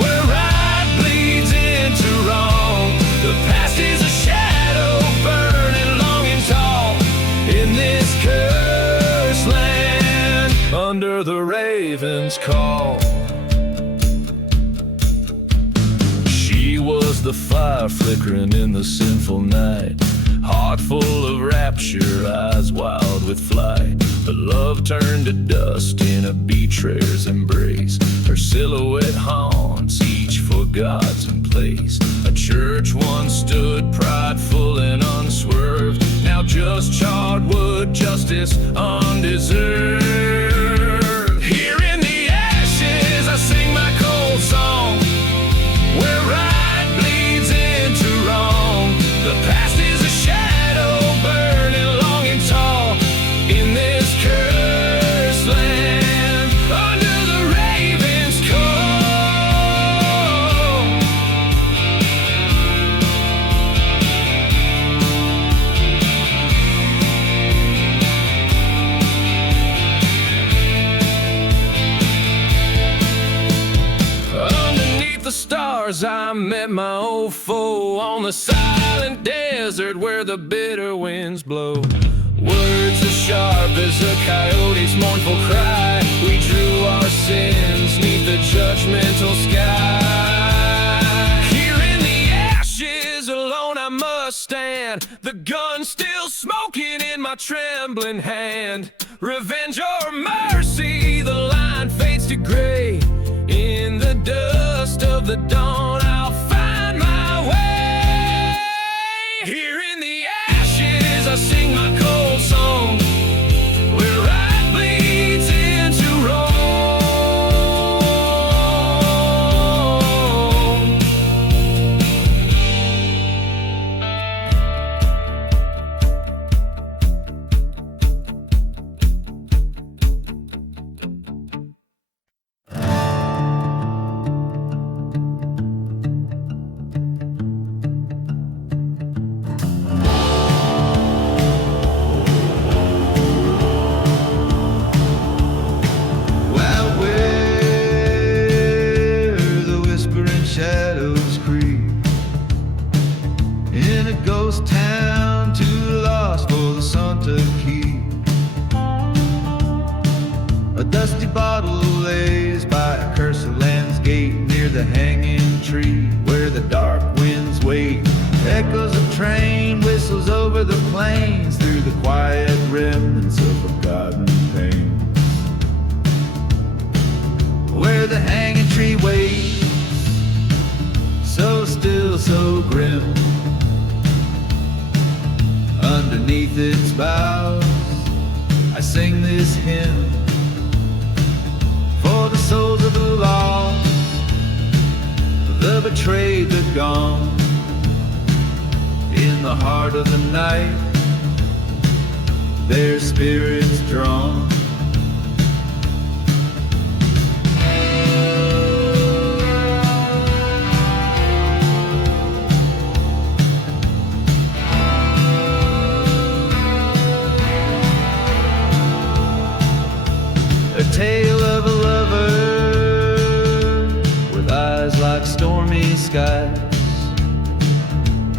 where right bleeds into wrong. The past is a shadow burning long and tall in this cursed land under the raven's call. She was the fire flickering in the sinful night, heart full of rapture, eyes wild with flight. But love turned to dust in a betrayer's embrace. Her silhouette haunts each forgotten place. A church once stood prideful and unswerved, now just charred wood, justice undeserved. Here in the ashes I sing my cold song, where right bleeds into wrong. The past is a shadow burning long and tall in this cursed land under the raven's call. Underneath the stars I met my old foe, on the silent desert where the bitter winds blow. Words as sharp as a coyote's mournful cry, we drew our sins neath the judgmental sky. Here in the ashes alone I must stand, the gun still smoking in my trembling hand. Revenge or mercy, the line fades to gray. In the dust of the dawn I'll find my way. Here in the ashes I sing my cold song, where right bleeds into wrong. Shadows creep in a ghost town, too lost for the sun to keep. A dusty bottle lays by a cursed land's gate, near the hanging tree where the dark winds wait. Echoes of train whistles over the plains, through the quiet remnants of forgotten pain. Where the hanging tree waits, so still, so grim. Underneath its boughs I sing this hymn for the souls of the lost, the betrayed, the gone. In the heart of the night their spirits drawn. A tale of a lover with eyes like stormy skies,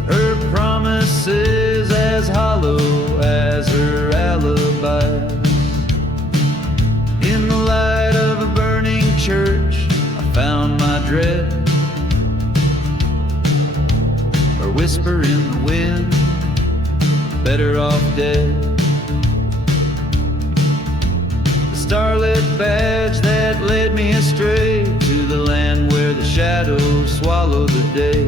her promises as hollow as her alibis. In the light of a burning church I found my dread, her whisper in the wind, better off dead. Starlit badge that led me astray to the land where the shadows swallow the day,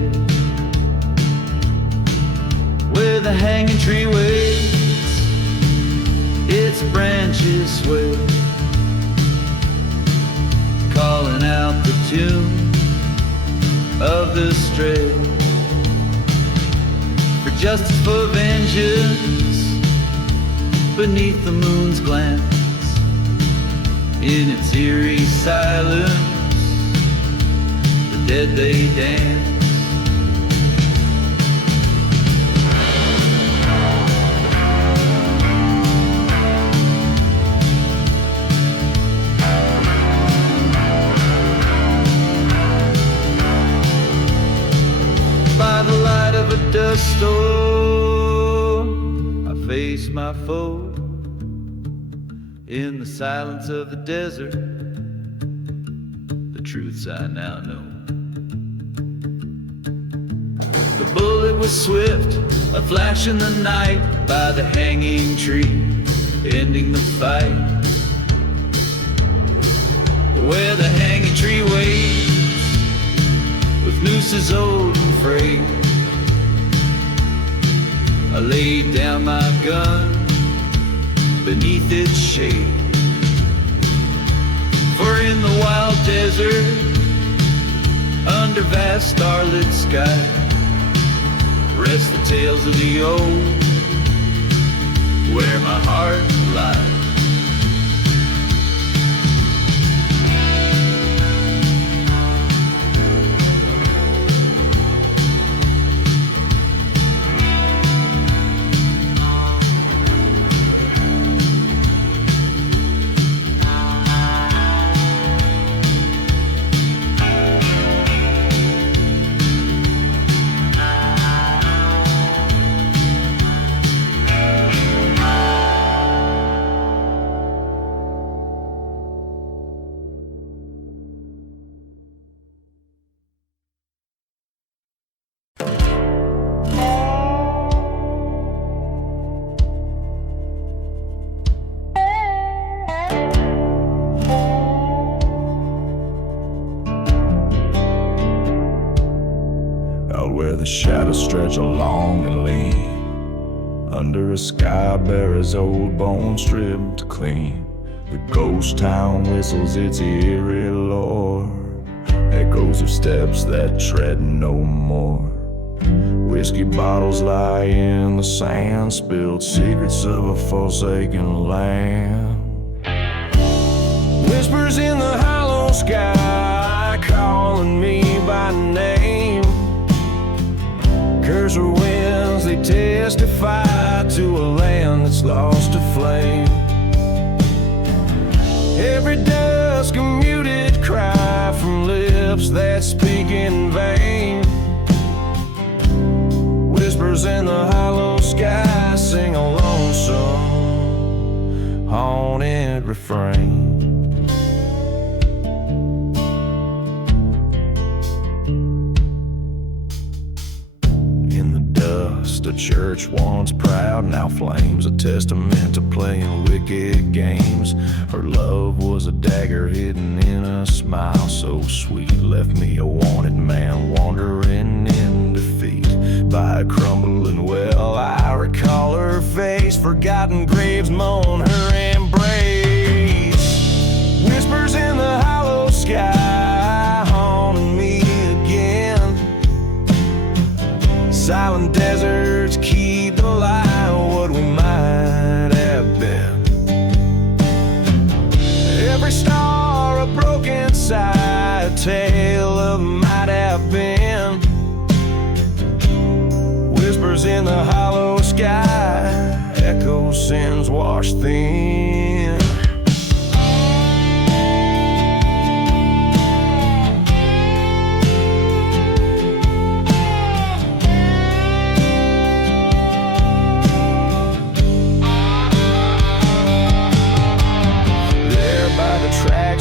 where the hanging tree waits, its branches sway, calling out the tune of the stray, for justice, for vengeance, beneath the moon's glance, in its eerie silence, the dead they dance. By the light of a dust storm, I face my foe. In the silence of the desert, the truths I now know. The bullet was swift, a flash in the night by the hanging tree, ending the fight. Where the hanging tree waits, with nooses old and frayed, I laid down my gun beneath its shade. For in the wild desert, under vast starlit sky, rest the tales of the old, where my heart lies. Where the shadows stretch along and lean, under a sky bare as old bones stripped clean, the ghost town whistles its eerie lore, echoes of steps that tread no more. Whiskey bottles lie in the sand, spilled secrets of a forsaken land. Whispers in the hollow sky, calling me by name. Curse her winds, they testify to a land that's lost to flame. Every dusk a muted cry from lips that speak in vain. Whispers in the hollow sky sing a lonesome, haunted refrain. The church once proud now flames, a testament to playing wicked games. Her love was a dagger hidden in a smile so sweet, left me a wanted man wandering in defeat. By a crumbling well I recall her face, forgotten graves moan her embrace. Whispers in the hollow sky haunting me again. Silent deserts keep alive what we might have been. Every star a broken sigh, a tale of might have been. Whispers in the hollow sky, echo sins washed thin.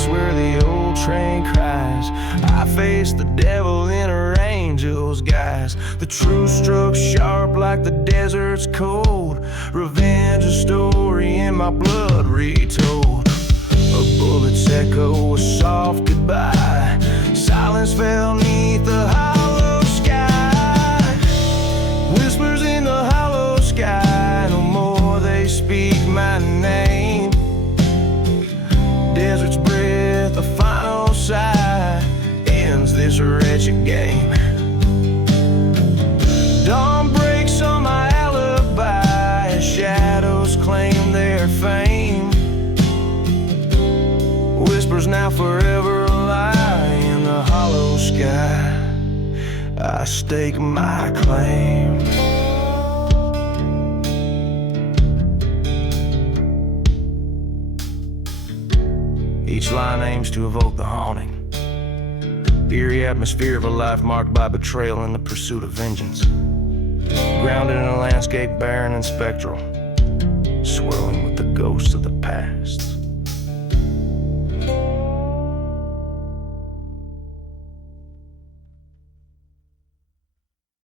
Where the old train cries, I face the devil in her angel's guise. The truth struck sharp like the desert's cold. Revenge a story in my blood retold. A bullet's echo, a soft goodbye. Silence fell neath the hollow sky. Whispers in the hollow sky, no more they speak my name. Desert's breath, the final sigh, ends this wretched game. forever lie in the hollow sky. I stake my claim. Each line aims to evoke the haunting, the eerie atmosphere of a life marked by betrayal and the pursuit of vengeance. Grounded in a landscape barren and spectral, swirling with the ghosts of the past.